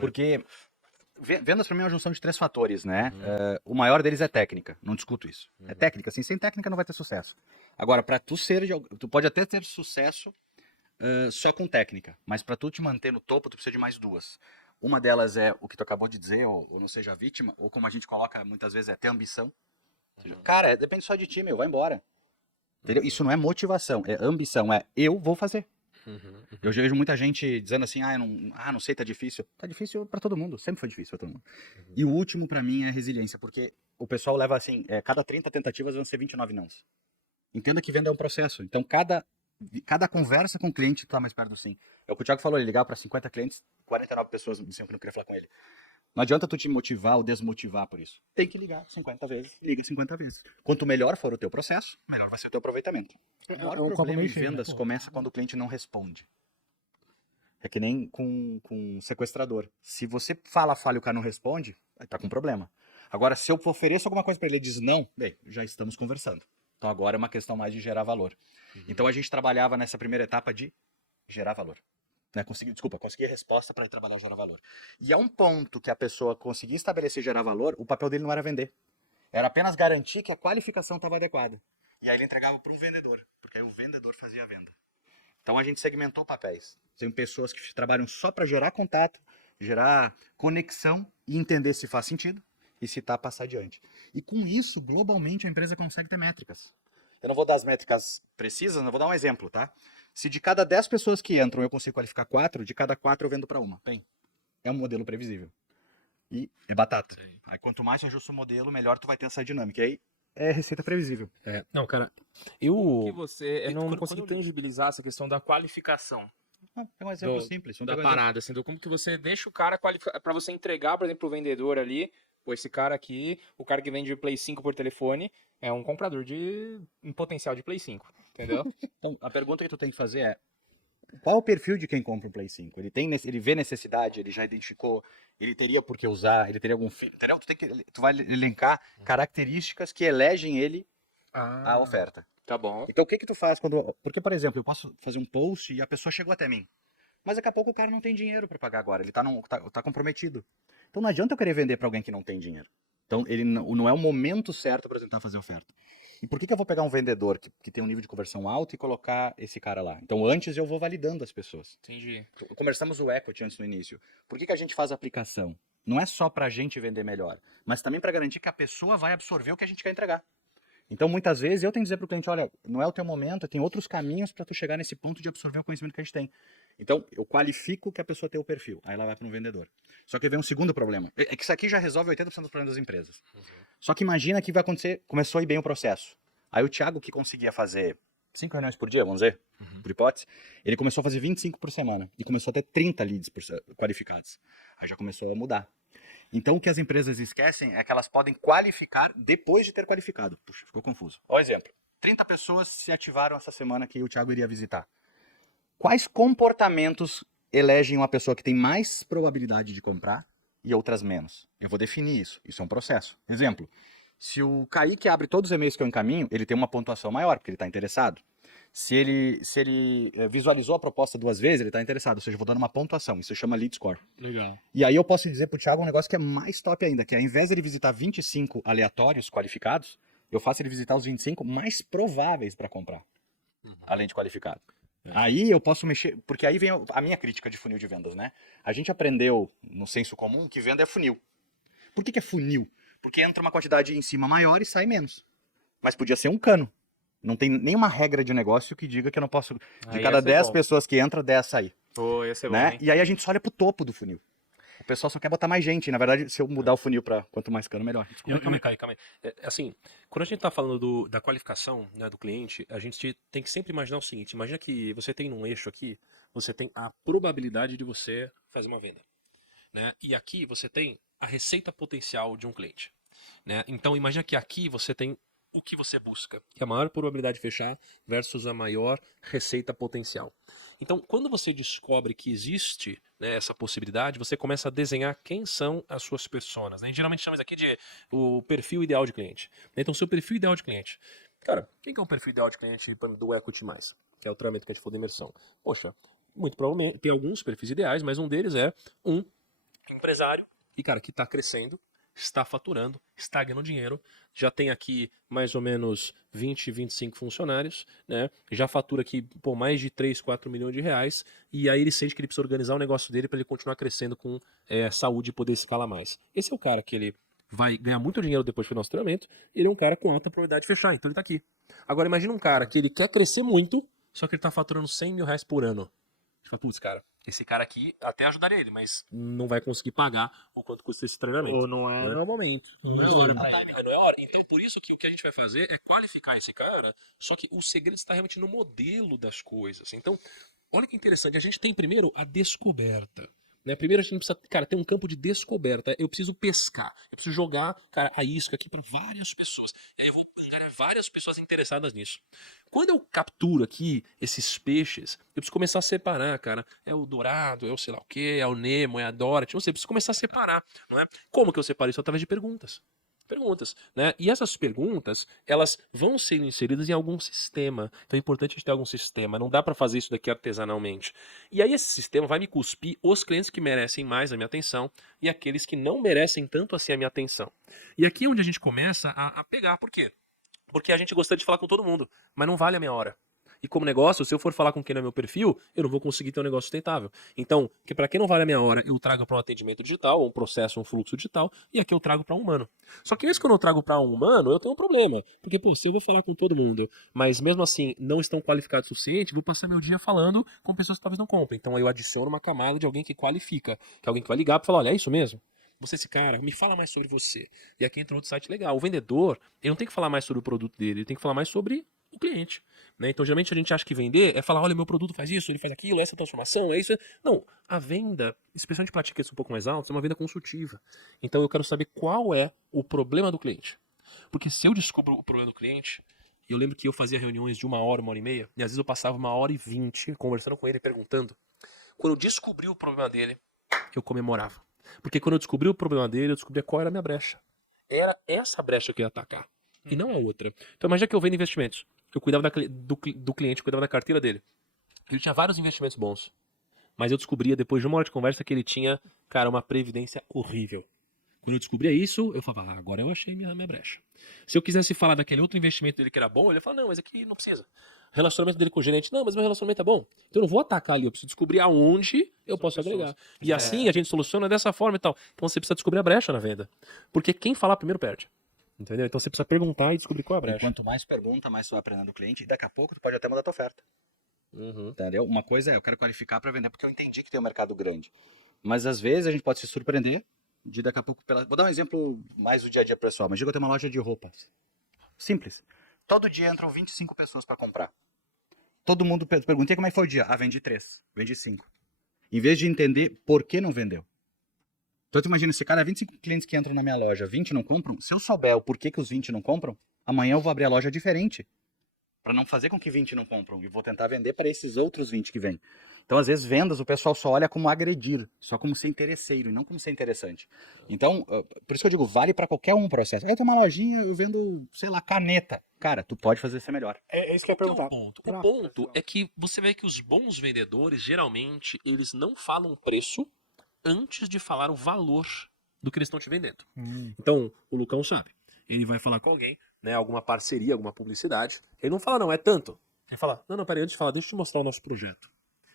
Porque vendas para mim é uma junção de 3 fatores, né? O maior deles é técnica, não discuto isso. É técnica, assim, sem técnica não vai ter sucesso. Agora, para tu ser, tu pode até ter sucesso só com técnica, mas para tu te manter no topo, tu precisa de mais duas. Uma delas é o que tu acabou de dizer, ou não seja vítima, ou como a gente coloca muitas vezes, é ter ambição. Ou seja, cara, depende só de ti, meu, vai embora. Entendeu? Isso não é motivação, é ambição, é eu vou fazer. Eu já vejo muita gente dizendo assim, não sei, tá difícil. Tá difícil para todo mundo, sempre foi difícil para todo mundo. E o último para mim é resiliência, porque o pessoal leva assim, cada 30 tentativas vão ser 29 nãos. Entenda que venda é um processo, então cada conversa com o cliente tu tá mais perto do sim. É o que o Thiago falou, ele ligar para 50 clientes, 49 pessoas diziam que não queria falar com ele. Não adianta tu te motivar ou desmotivar por isso. Tem que ligar 50 vezes, liga 50 vezes. Quanto melhor for o teu processo, melhor vai ser o teu aproveitamento. O maior problema em vendas começa quando o cliente não responde. É que nem com sequestrador. Se você fala e o cara não responde, aí tá com problema. Agora, se eu ofereço alguma coisa para ele e ele diz não, bem, já estamos conversando. Então agora é uma questão mais de gerar valor. Então a gente trabalhava nessa primeira etapa de gerar valor. Né? Conseguir resposta para trabalhar gerar valor. E a um ponto que a pessoa conseguia estabelecer gerar valor, o papel dele não era vender. Era apenas garantir que a qualificação estava adequada. E aí ele entregava para um vendedor, porque aí o vendedor fazia a venda. Então a gente segmentou papéis. Tem pessoas que trabalham só para gerar contato, gerar conexão e entender se faz sentido e se está a passar adiante. E com isso, globalmente, a empresa consegue ter métricas. Eu não vou dar as métricas precisas, não vou dar um exemplo, tá? Se de cada 10 pessoas que entram eu consigo qualificar 4, de cada 4 eu vendo para uma. Bem, é um modelo previsível. E é batata. Sim. Aí quanto mais você ajusta o modelo, melhor tu vai ter essa dinâmica. E aí é receita previsível. Não, cara, eu não consegui tangibilizar essa questão da qualificação. É um exemplo simples. Da parada, assim, como que você deixa o cara qualificar, pra você entregar, por exemplo, pro vendedor ali, pô, esse cara aqui, o cara que vende Play 5 por telefone, é um comprador de um potencial de Play 5, entendeu? Então, a pergunta que tu tem que fazer é, qual o perfil de quem compra um Play 5? Ele vê necessidade, ele já identificou, ele teria por que usar, ele teria algum filho, entendeu? Tu vai elencar características que elegem ele a oferta. Tá bom. Então o que tu faz quando... Porque, por exemplo, eu posso fazer um post e a pessoa chegou até mim. Mas daqui a pouco o cara não tem dinheiro para pagar agora, ele tá comprometido. Então não adianta eu querer vender para alguém que não tem dinheiro. Então ele não é o momento certo para tentar fazer oferta. E por que eu vou pegar um vendedor que tem um nível de conversão alto e colocar esse cara lá? Então antes eu vou validando as pessoas. Entendi. Conversamos o equity antes no início. Por que a gente faz a aplicação? Não é só para a gente vender melhor, mas também para garantir que a pessoa vai absorver o que a gente quer entregar. Então, muitas vezes, eu tenho que dizer para o cliente, olha, não é o teu momento, tem outros caminhos para tu chegar nesse ponto de absorver o conhecimento que a gente tem. Então, eu qualifico que a pessoa tem o perfil, aí ela vai para um vendedor. Só que vem um segundo problema. É que isso aqui já resolve 80% dos problemas das empresas. Só que imagina que vai acontecer, começou a ir bem o processo. Aí o Thiago, que conseguia fazer 5 reuniões por dia, vamos dizer, por hipótese, ele começou a fazer 25 por semana e começou a ter 30 leads qualificados. Aí já começou a mudar. Então, o que as empresas esquecem é que elas podem qualificar depois de ter qualificado. Puxa, ficou confuso. Ó, exemplo. 30 pessoas se ativaram essa semana que o Thiago iria visitar. Quais comportamentos elegem uma pessoa que tem mais probabilidade de comprar e outras menos? Eu vou definir isso. Isso é um processo. Exemplo. Se o Kaique abre todos os e-mails que eu encaminho, ele tem uma pontuação maior, porque ele está interessado. Se ele visualizou a proposta 2 vezes, ele está interessado. Ou seja, eu vou dando uma pontuação. Isso chama lead score. Legal. E aí eu posso dizer pro Thiago um negócio que é mais top ainda, que ao invés de ele visitar 25 aleatórios qualificados, eu faço ele visitar os 25 mais prováveis para comprar, além de qualificado. Aí eu posso mexer, porque aí vem a minha crítica de funil de vendas, né? A gente aprendeu no senso comum que venda é funil. Por que é funil? Porque entra uma quantidade em cima maior e sai menos. Mas podia ser um cano. Não tem nenhuma regra de negócio que diga que eu não posso... De cada 10 pessoas que entram, 10 sair. Pô, ia ser bom, Né? hein? E aí a gente só olha pro topo do funil. O pessoal só quer botar mais gente. Na verdade, se eu mudar o funil para quanto mais cano, melhor. Calma aí. Assim, quando a gente está falando da qualificação, né, do cliente, a gente tem que sempre imaginar o seguinte: imagina que você tem num eixo aqui, você tem a probabilidade de você fazer uma venda, né? E aqui você tem a receita potencial de um cliente, né? Então imagina que aqui você tem o que você busca, que é a maior probabilidade de fechar versus a maior receita potencial. Então, quando você descobre que existe, né, essa possibilidade, você começa a desenhar quem são as suas personas, né? A gente geralmente chama isso aqui de o perfil ideal de cliente. Então, seu perfil ideal de cliente. Cara, quem que é o perfil ideal de cliente do Equity+, que é o trâmite que a gente falou de imersão? Poxa, muito provavelmente tem alguns perfis ideais, mas um deles é um empresário e, cara, que está crescendo, está faturando, está ganhando dinheiro, já tem aqui mais ou menos 20, 25 funcionários, né? Já fatura aqui por mais de 3, 4 milhões de reais, e aí ele sente que ele precisa organizar o negócio dele para ele continuar crescendo com saúde e poder escalar mais. Esse é o cara que ele vai ganhar muito dinheiro depois do final do treinamento, e ele é um cara com alta probabilidade de fechar, então ele tá aqui. Agora imagina um cara que ele quer crescer muito, só que ele tá faturando 100 mil reais por ano. Você fala, putz, cara, esse cara aqui até ajudaria ele, mas não vai conseguir pagar o quanto custa esse treinamento. Ou não é no momento. Não é hora. Não é hora. Então, por isso que o que a gente vai fazer é qualificar esse cara, só que o segredo está realmente no modelo das coisas. Então, olha que interessante, a gente tem primeiro a descoberta. Né? Primeiro a gente precisa, cara, ter um campo de descoberta. Eu preciso pescar, eu preciso jogar, cara, a isca aqui para várias pessoas. E aí eu vou angariar várias pessoas interessadas nisso. Quando eu capturo aqui esses peixes, eu preciso começar a separar, cara. É o dourado, é o sei lá o quê, é o Nemo, é a Dorothy. Não sei, eu preciso começar a separar, não é? Como que eu separo isso? Através de perguntas. Perguntas, né? E essas perguntas, elas vão ser inseridas em algum sistema. Então é importante a gente ter algum sistema. Não dá para fazer isso daqui artesanalmente. E aí esse sistema vai me cuspir os clientes que merecem mais a minha atenção e aqueles que não merecem tanto assim a minha atenção. E aqui é onde a gente começa a pegar. Por quê? Porque a gente gostaria de falar com todo mundo, mas não vale a minha hora. E como negócio, se eu for falar com quem não é meu perfil, eu não vou conseguir ter um negócio sustentável. Então, que para quem não vale a minha hora, eu trago para um atendimento digital, um processo, um fluxo digital, e aqui eu trago para um humano. Só que esse que eu não trago para um humano, eu tenho um problema. Porque, pô, se eu vou falar com todo mundo, mas mesmo assim não estão qualificados o suficiente, vou passar meu dia falando com pessoas que talvez não comprem. Então eu adiciono uma camada de alguém que qualifica, que é alguém que vai ligar para falar, olha, é isso mesmo? Você é esse cara, me fala mais sobre você. E aqui entra outro site legal. O vendedor, ele não tem que falar mais sobre o produto dele, ele tem que falar mais sobre o cliente. Né? Então, geralmente a gente acha que vender é falar, olha, meu produto faz isso, ele faz aquilo, essa transformação, é isso. Não, a venda, especialmente para tickets um pouco mais altos, é uma venda consultiva. Então eu quero saber qual é o problema do cliente. Porque se eu descubro o problema do cliente, eu lembro que eu fazia reuniões de 1 hora e meia, e às vezes eu passava 1 hora e 20 conversando com ele, perguntando. Quando eu descobri o problema dele, eu comemorava. Porque quando eu descobri o problema dele, eu descobri qual era a minha brecha. Era essa brecha que eu ia atacar, e não a outra. Então imagina que eu vendo investimentos. Eu cuidava do cliente, eu cuidava da carteira dele. Ele tinha vários investimentos bons. Mas eu descobria, depois de 1 hora de conversa, que ele tinha, cara, uma previdência horrível. Quando eu descobria isso, eu falava, agora eu achei minha brecha. Se eu quisesse falar daquele outro investimento dele que era bom, ele ia falar, não, mas aqui não precisa. Relacionamento dele com o gerente, não, mas meu relacionamento é bom. Então eu não vou atacar ali, eu preciso descobrir aonde eu posso agregar. E assim a gente soluciona dessa forma e tal. Então você precisa descobrir a brecha na venda. Porque quem falar primeiro perde. Entendeu? Então você precisa perguntar e descobrir qual é a brecha. E quanto mais pergunta, mais tu vai aprendendo o cliente. E daqui a pouco tu pode até mudar tua oferta. Uhum. Entendeu? Uma coisa é, eu quero qualificar para vender porque eu entendi que tem um mercado grande. Mas às vezes a gente pode se surpreender de daqui a pouco... Vou dar um exemplo mais do dia a dia pessoal. Imagina que eu tenho uma loja de roupas. Simples. Todo dia entram 25 pessoas para comprar. Todo mundo pergunta, como é que foi o dia? Ah, vendi 3, vendi 5. Em vez de entender por que não vendeu. Então tu imagina, se cada 25 clientes que entram na minha loja, 20 não compram, se eu souber o porquê que os 20 não compram, amanhã eu vou abrir a loja diferente. Para não fazer com que 20 não compram. E vou tentar vender para esses outros 20 que vêm. Então, às vezes, vendas, o pessoal só olha como agredir, só como ser interesseiro e não como ser interessante. Então, por isso que eu digo, vale para qualquer um processo. Aí eu tenho uma lojinha, eu vendo, sei lá, caneta. Cara, tu pode fazer ser melhor. É isso que eu ia perguntar. O ponto é que você vê que os bons vendedores, geralmente, eles não falam preço antes de falar o valor do que eles estão te vendendo. Então, o Lucão sabe. Ele vai falar com alguém, né, alguma parceria, alguma publicidade. Ele não fala, não, é tanto. Ele fala, não, peraí, antes de falar, deixa eu te mostrar o nosso projeto.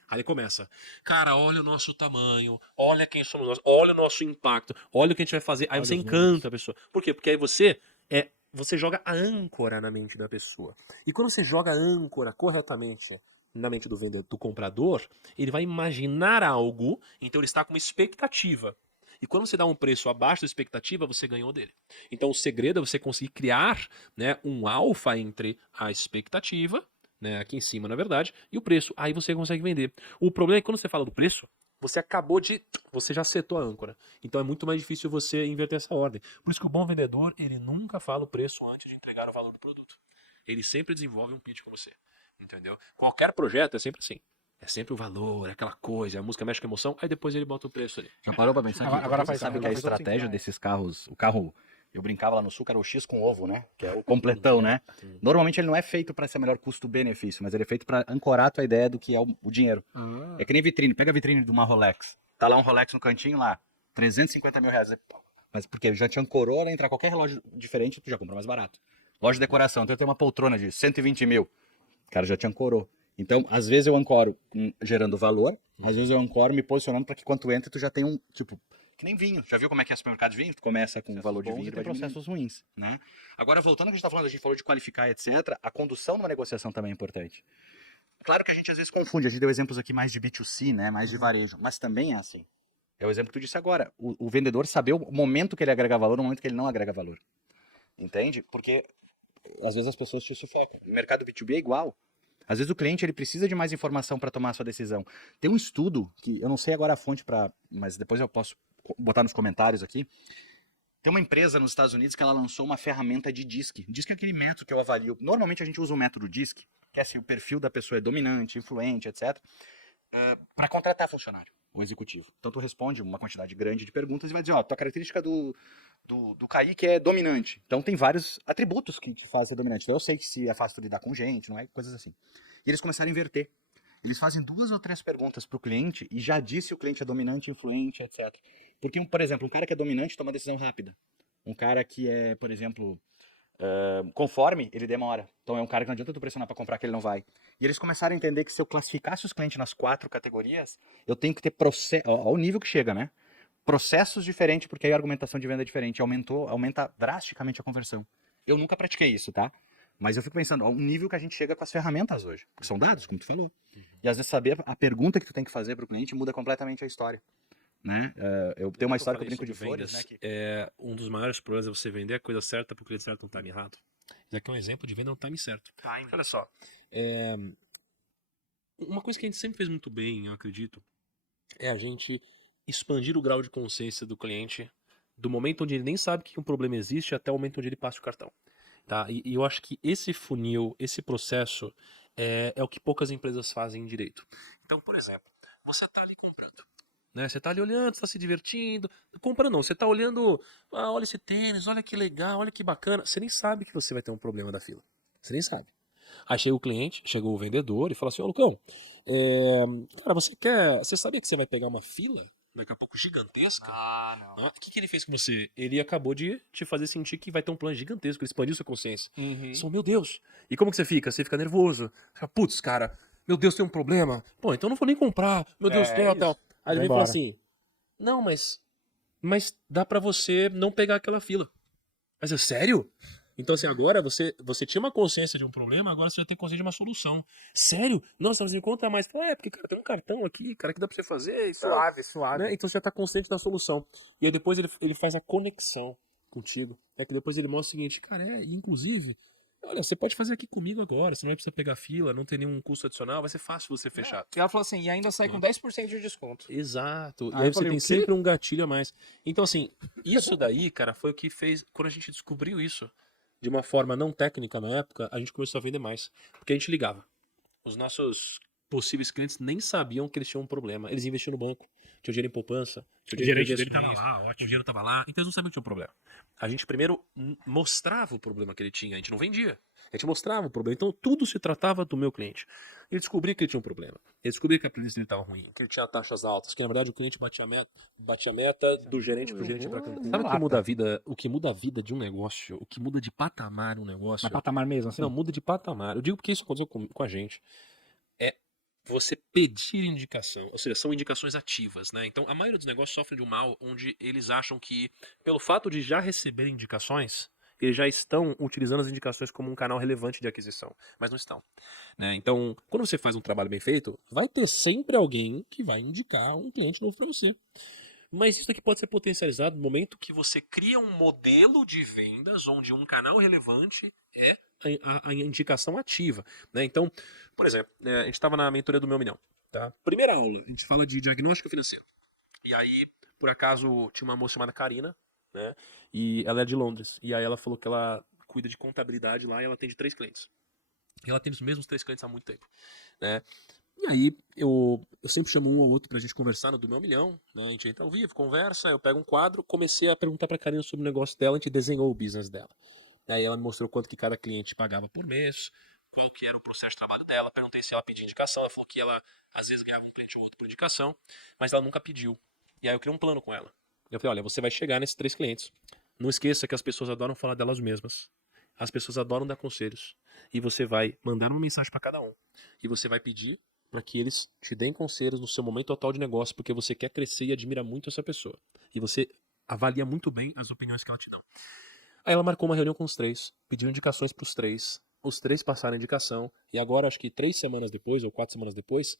Aí ele começa, cara, olha o nosso tamanho, olha quem somos nós, olha o nosso impacto, olha o que a gente vai fazer. Aí você encanta a pessoa. Por quê? Porque aí você joga a âncora na mente da pessoa. E quando você joga a âncora corretamente na mente do vendedor, do comprador, ele vai imaginar algo, então ele está com uma expectativa. E quando você dá um preço abaixo da expectativa, você ganhou dele. Então o segredo é você conseguir criar, né, um alfa entre a expectativa, né, aqui em cima na verdade, e o preço. Aí você consegue vender. O problema é que quando você fala do preço, você já setou a âncora. Então é muito mais difícil você inverter essa ordem. Por isso que o bom vendedor, ele nunca fala o preço antes de entregar o valor do produto. Ele sempre desenvolve um pitch com você. Entendeu? Qualquer projeto é sempre assim. É sempre o valor, aquela coisa, a música mexe com a emoção, aí depois ele bota o preço ali. Já parou pra pensar que Agora você sabe que a estratégia desses carros, o carro, eu brincava lá no sul, que era o X com ovo, né? Que é o completão, né? Normalmente ele não é feito para ser melhor custo-benefício, mas ele é feito para ancorar a tua ideia do que é o dinheiro. É que nem vitrine, pega a vitrine de uma Rolex. Tá lá um Rolex no cantinho lá. 350 mil reais. Mas porque já te ancorou, né? Entrar qualquer relógio diferente, tu já compra mais barato. Loja de decoração, então eu tenho uma poltrona de 120 mil. O cara já te ancorou. Então, às vezes eu ancoro gerando valor, às vezes eu ancoro me posicionando para que quando tu entra, tu já tem um, tipo, que nem vinho. Já viu como é que é supermercado de vinho? Tu começa com valor de vinho e tem processos ruins, né? Agora, voltando ao que a gente tá falando, a gente falou de qualificar, etc. A condução numa negociação também é importante. Claro que a gente às vezes confunde, a gente deu exemplos aqui mais de B2C, né? Mais de varejo, mas também é assim. É o exemplo que tu disse agora. O vendedor saber o momento que ele agrega valor e o momento que ele não agrega valor. Entende? Porque às vezes as pessoas te sufocam. O mercado B2B é igual. Às vezes o cliente ele precisa de mais informação para tomar a sua decisão. Tem um estudo, que eu não sei agora a fonte, mas depois eu posso botar nos comentários aqui. Tem uma empresa nos Estados Unidos que ela lançou uma ferramenta de DISC. DISC é aquele método que eu avalio. Normalmente a gente usa o método DISC, que é assim, o perfil da pessoa é dominante, influente, etc., para contratar funcionário, o executivo. Então tu responde uma quantidade grande de perguntas e vai dizer, ó, tua característica do Kaique é dominante. Então tem vários atributos que te fazem ser dominante. Então eu sei que se é fácil lidar com gente, não é? Coisas assim. E eles começaram a inverter. Eles fazem 2 ou 3 perguntas para o cliente e já diz se o cliente é dominante, influente, etc. Porque, por exemplo, um cara que é dominante toma decisão rápida. Um cara que é, por exemplo, conforme, ele demora. Então é um cara que não adianta tu pressionar para comprar que ele não vai. E eles começaram a entender que se eu classificasse os clientes nas 4 categorias, eu tenho que ter processo, ao nível que chega, né? Processos diferentes, porque aí a argumentação de venda é diferente. Aumenta drasticamente a conversão. Eu nunca pratiquei isso, tá? Mas eu fico pensando, ao nível que a gente chega com as ferramentas hoje. Porque são dados, como tu falou. E às vezes saber a pergunta que tu tem que fazer para o cliente muda completamente a história. Né? Eu tenho uma história que eu brinco de flores, né? Um dos maiores problemas é você vender a coisa certa pro cliente certo no time errado. Isso aqui é um exemplo de venda no time certo. Olha só, uma coisa que a gente sempre fez muito bem, eu acredito, é a gente expandir o grau de consciência do cliente do momento onde ele nem sabe que um problema existe até o momento onde ele passa o cartão. Tá? E eu acho que esse funil, esse processo é o que poucas empresas fazem direito. Então, por exemplo, você está ali comprando. Né? Você está ali olhando, está se divertindo. Comprando não, você está olhando, olha esse tênis, olha que legal, olha que bacana. Você nem sabe que você vai ter um problema da fila. Você nem sabe. Aí chega o cliente, chega o vendedor e fala assim, ô Lucão, cara, você sabia que você vai pegar uma fila daqui a pouco gigantesca? Não. O que ele fez com você? Ele acabou de te fazer sentir que vai ter um plano gigantesco, ele expandiu sua consciência. Só, meu Deus. E como que você fica? Você fica nervoso. Você fala, putz, cara, meu Deus, tem um problema. Pô, então eu não vou nem comprar. Meu Deus, tal. Aí ele vem e fala assim, não, mas dá pra você não pegar aquela fila. Mas é sério? Então, assim, agora você tinha uma consciência de um problema, agora você já tem consciência de uma solução. Sério? Nossa, mas me conta mais. Fala, porque, cara, tem um cartão aqui, cara, que dá pra você fazer e tal. Suave. Né? Então você já tá consciente da solução. E aí depois ele faz a conexão contigo. Que depois ele mostra o seguinte, cara, inclusive, olha, você pode fazer aqui comigo agora, você não vai precisar pegar fila, não tem nenhum custo adicional, vai ser fácil você fechar. E ela falou assim, e ainda sai com 10% de desconto. Exato. Aí E aí eu você falei, tem o quê? sempre um gatilho a mais. Então, assim, isso daí, cara, foi o que fez. Quando a gente descobriu isso, de uma forma não técnica na época, a gente começou a vender mais. Porque a gente ligava. Os nossos possíveis clientes nem sabiam que eles tinham um problema. Eles investiam no banco, tinham dinheiro em poupança, tinham dinheiro em investimentos, o dinheiro estava lá, então eles não sabiam que tinha um problema. A gente primeiro mostrava o problema que ele tinha, a gente não vendia. A gente mostrava o problema. Então tudo se tratava do meu cliente. Ele descobria que ele tinha um problema. Ele descobria que a playlist dele estava ruim, que ele tinha taxas altas, que na verdade o cliente batia a meta do gerente pro gerente para cantar. Sabe o que muda a vida? O que muda a vida de um negócio, o que muda de patamar um negócio? Mas patamar mesmo, assim? Não, muda de patamar. Eu digo porque isso aconteceu com a gente. É você pedir indicação, ou seja, são indicações ativas, né? Então a maioria dos negócios sofre de um mal onde eles acham que, pelo fato de já receber indicações, eles já estão utilizando as indicações como um canal relevante de aquisição, mas não estão. Né? Então, quando você faz um trabalho bem feito, vai ter sempre alguém que vai indicar um cliente novo para você. Mas isso aqui pode ser potencializado no momento que você cria um modelo de vendas onde um canal relevante é a indicação ativa. Né? Então, por exemplo, a gente estava na mentoria do Meu Milhão. Tá? Primeira aula, a gente fala de diagnóstico financeiro. E aí, por acaso, tinha uma moça chamada Karina, né? E ela é de Londres. E aí ela falou que ela cuida de contabilidade lá e ela atende 3 clientes. E ela tem os mesmos 3 clientes há muito tempo. Né? E aí eu sempre chamo um ou outro pra gente conversar no do Meu Milhão, né? A gente entra ao vivo, conversa, eu pego um quadro, comecei a perguntar pra Karina sobre o negócio dela, a gente desenhou o business dela. Aí ela me mostrou quanto que cada cliente pagava por mês, qual que era o processo de trabalho dela, perguntei se ela pedia indicação, ela falou que ela às vezes ganhava um cliente ou outro por indicação, mas ela nunca pediu. E aí eu criei um plano com ela. Eu falei, olha, você vai chegar nesses 3 clientes. Não esqueça que as pessoas adoram falar delas mesmas. As pessoas adoram dar conselhos. E você vai mandar uma mensagem para cada um. E você vai pedir para que eles te deem conselhos no seu momento atual de negócio, porque você quer crescer e admira muito essa pessoa. E você avalia muito bem as opiniões que ela te dá. Aí ela marcou uma reunião com os 3, pediu indicações para os 3 passaram a indicação, e agora, acho que 3 semanas depois, ou 4 semanas depois,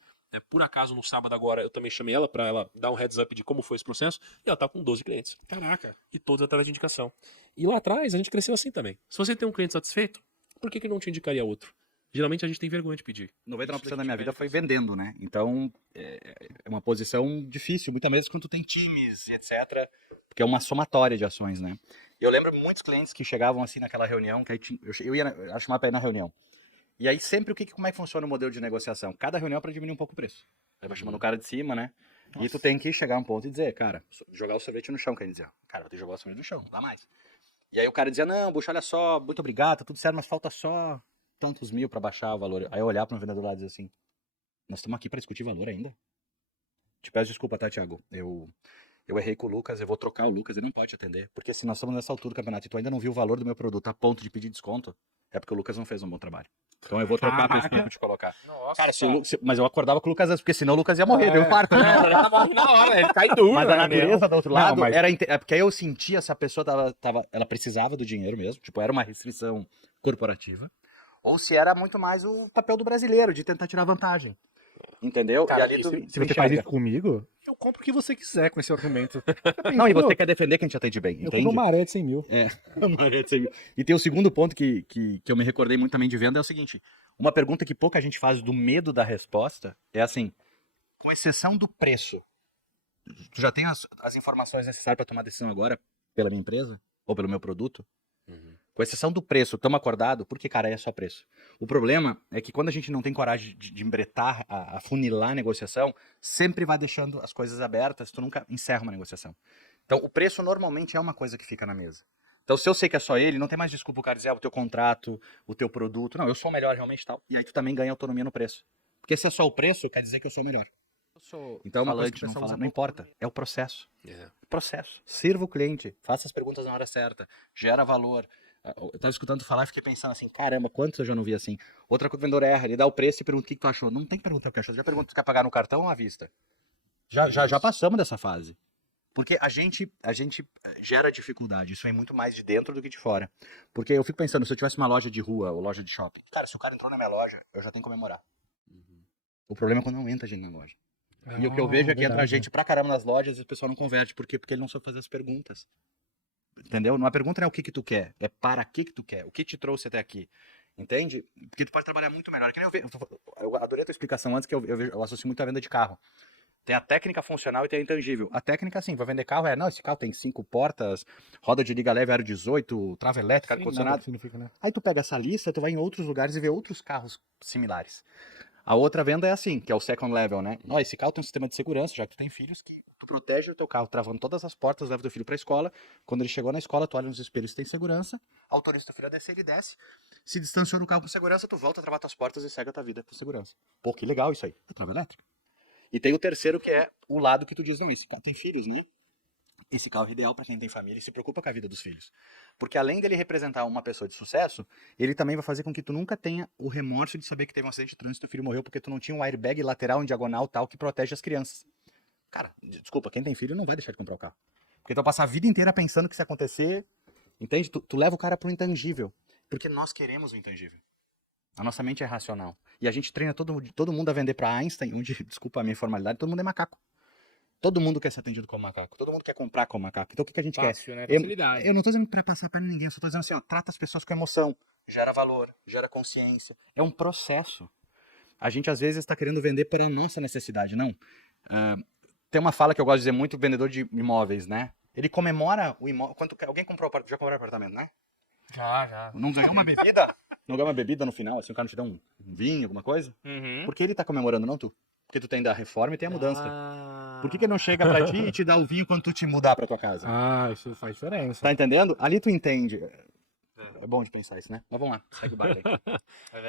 por acaso no sábado agora, eu também chamei ela para ela dar um heads up de como foi esse processo, e ela tá com 12 clientes. Caraca. E todos através de indicação. E lá atrás, a gente cresceu assim também. Se você tem um cliente satisfeito, por que não te indicaria outro? Geralmente a gente tem vergonha de pedir. 99% da minha vida foi vendendo, né? Então, é uma posição difícil, muitas vezes quando tu tem times e etc, porque é uma somatória de ações, né? E eu lembro muitos clientes que chegavam assim naquela reunião, que aí eu ia chamar pra ir na reunião. E aí sempre como é que funciona o modelo de negociação? Cada reunião é pra diminuir um pouco o preço. Aí vai chamando o cara de cima, né? E tu tem que chegar a um ponto e dizer, cara, jogar o sorvete no chão, quer dizer, cara, vou ter que jogar o sorvete no chão, não dá mais. E aí o cara dizia, não, bucha, olha só, muito obrigado, tá tudo certo, mas falta só tantos mil pra baixar o valor. Aí eu olhar para um vendedor lá e dizer assim, nós estamos aqui para discutir valor ainda? Te peço desculpa, tá, Thiago? Eu errei com o Lucas, eu vou trocar o Lucas, ele não pode te atender. Porque se nós estamos nessa altura do campeonato e tu ainda não viu o valor do meu produto a ponto de pedir desconto, é porque o Lucas não fez um bom trabalho. Então eu vou trocar pra esse tempo te colocar. Nossa, Cara, mas eu acordava com o Lucas antes, porque senão o Lucas ia morrer, deu infarto, né? ela morre na hora, ele cai duro. Mas a natureza do outro lado mas- é porque aí eu sentia se a pessoa ela precisava do dinheiro mesmo, tipo, era uma restrição corporativa, ou se era muito mais o papel do brasileiro, de tentar tirar vantagem. Entendeu? Cara, e ali tu Se tu você faz enxerga. isso comigo, eu compro o que você quiser com esse argumento. Não, e você quer defender quem te atende bem, Eu entende? compro uma areia de 100 mil. E tem o segundo ponto que eu me recordei muito também de venda, é o seguinte, uma pergunta que pouca gente faz do medo da resposta é assim, com exceção do preço, tu já tem as informações necessárias para tomar decisão agora pela minha empresa? Ou pelo meu produto? Com exceção do preço, estamos acordado, porque, cara, é só preço. O problema é que quando a gente não tem coragem de embretar, afunilar a negociação, sempre vai deixando as coisas abertas, tu nunca encerra uma negociação. Então, o preço normalmente é uma coisa que fica na mesa. Então, se eu sei que é só ele, não tem mais desculpa o cara dizer, o teu contrato, o teu produto. Não, eu sou o melhor realmente tal. E aí tu também ganha autonomia no preço. Porque se é só o preço, quer dizer que eu sou o melhor. Então, é uma coisa que o pessoal usa, não importa. É o processo. Processo. Sirva o cliente, faça as perguntas na hora certa, gera valor. Eu estava escutando tu falar e fiquei pensando assim, caramba, quantos eu já não vi assim? Outra coisa, o vendedor erra, ele dá o preço e pergunta o que tu achou. Não tem que perguntar o que achou, já pergunta, tu quer pagar no cartão ou à vista? Já passamos dessa fase. Porque a gente gera dificuldade, isso vem muito mais de dentro do que de fora. Porque eu fico pensando, se eu tivesse uma loja de rua ou loja de shopping, cara, se o cara entrou na minha loja, eu já tenho que comemorar. O problema é quando não entra gente na loja. E o que eu vejo é que entra gente pra caramba nas lojas e o pessoal não converte. Por quê? Porque ele não sabe fazer as perguntas. Entendeu? Uma pergunta não é o que tu quer, é para que tu quer, o que te trouxe até aqui. Entende? Porque tu pode trabalhar muito melhor. Que nem eu adorei a tua explicação antes, que eu associo muito a venda de carro. Tem a técnica funcional e tem a intangível. A técnica, sim, vai vender carro, não, esse carro tem 5 portas, roda de liga leve, aro 18, trava elétrica, ar-condicionado. Significa, né? Aí tu pega essa lista, tu vai em outros lugares e vê outros carros similares. A outra venda é assim, que é o second level, né? Ó, esse carro tem um sistema de segurança, já que tu tem filhos, que tu protege o teu carro travando todas as portas, leva teu filho pra escola. Quando ele chegou na escola, tu olha nos espelhos se tem segurança, autoriza teu filho a descer, ele desce. Se distanciou do carro com segurança, tu volta a travar tuas portas e segue a tua vida com segurança. Pô, que legal isso aí. É trava elétrica. E tem o terceiro, que é o lado que tu diz, não, esse cara tem filhos, né? Esse carro é ideal para quem tem família e se preocupa com a vida dos filhos. Porque além dele representar uma pessoa de sucesso, ele também vai fazer com que tu nunca tenha o remorso de saber que teve um acidente de trânsito e teu filho morreu porque tu não tinha um airbag lateral em diagonal tal que protege as crianças. Cara, desculpa, quem tem filho não vai deixar de comprar o carro. Porque tu vai passar a vida inteira pensando que se acontecer, entende? Tu leva o cara pro intangível. Porque nós queremos o intangível. A nossa mente é racional. E a gente treina todo mundo a vender para Einstein, onde, desculpa a minha informalidade, todo mundo é macaco. Todo mundo quer ser atendido como macaco. Todo mundo quer comprar como macaco. Então o que a gente Fácil, quer? né? Facilidade. Eu não tô dizendo pra passar para ninguém, eu só tô dizendo assim, ó, trata as pessoas com emoção. Gera valor, gera consciência. É um processo. A gente às vezes está querendo vender para a nossa necessidade, não. Tem uma fala que eu gosto de dizer muito, vendedor de imóveis, né? Ele comemora o imóvel. Alguém já comprou apartamento, né? Já. Não ganhou uma bebida? Não ganhou uma bebida no final, assim, o cara não te dá um vinho, alguma coisa? Uhum. Por que ele tá comemorando, não tu? Porque tu tem da reforma e tem a mudança. Por que ele não chega pra ti e te dá o vinho quando tu te mudar pra tua casa? Ah, isso faz diferença. Tá entendendo? Ali tu entende. É bom de pensar isso, né? Mas vamos lá, segue o barco aí.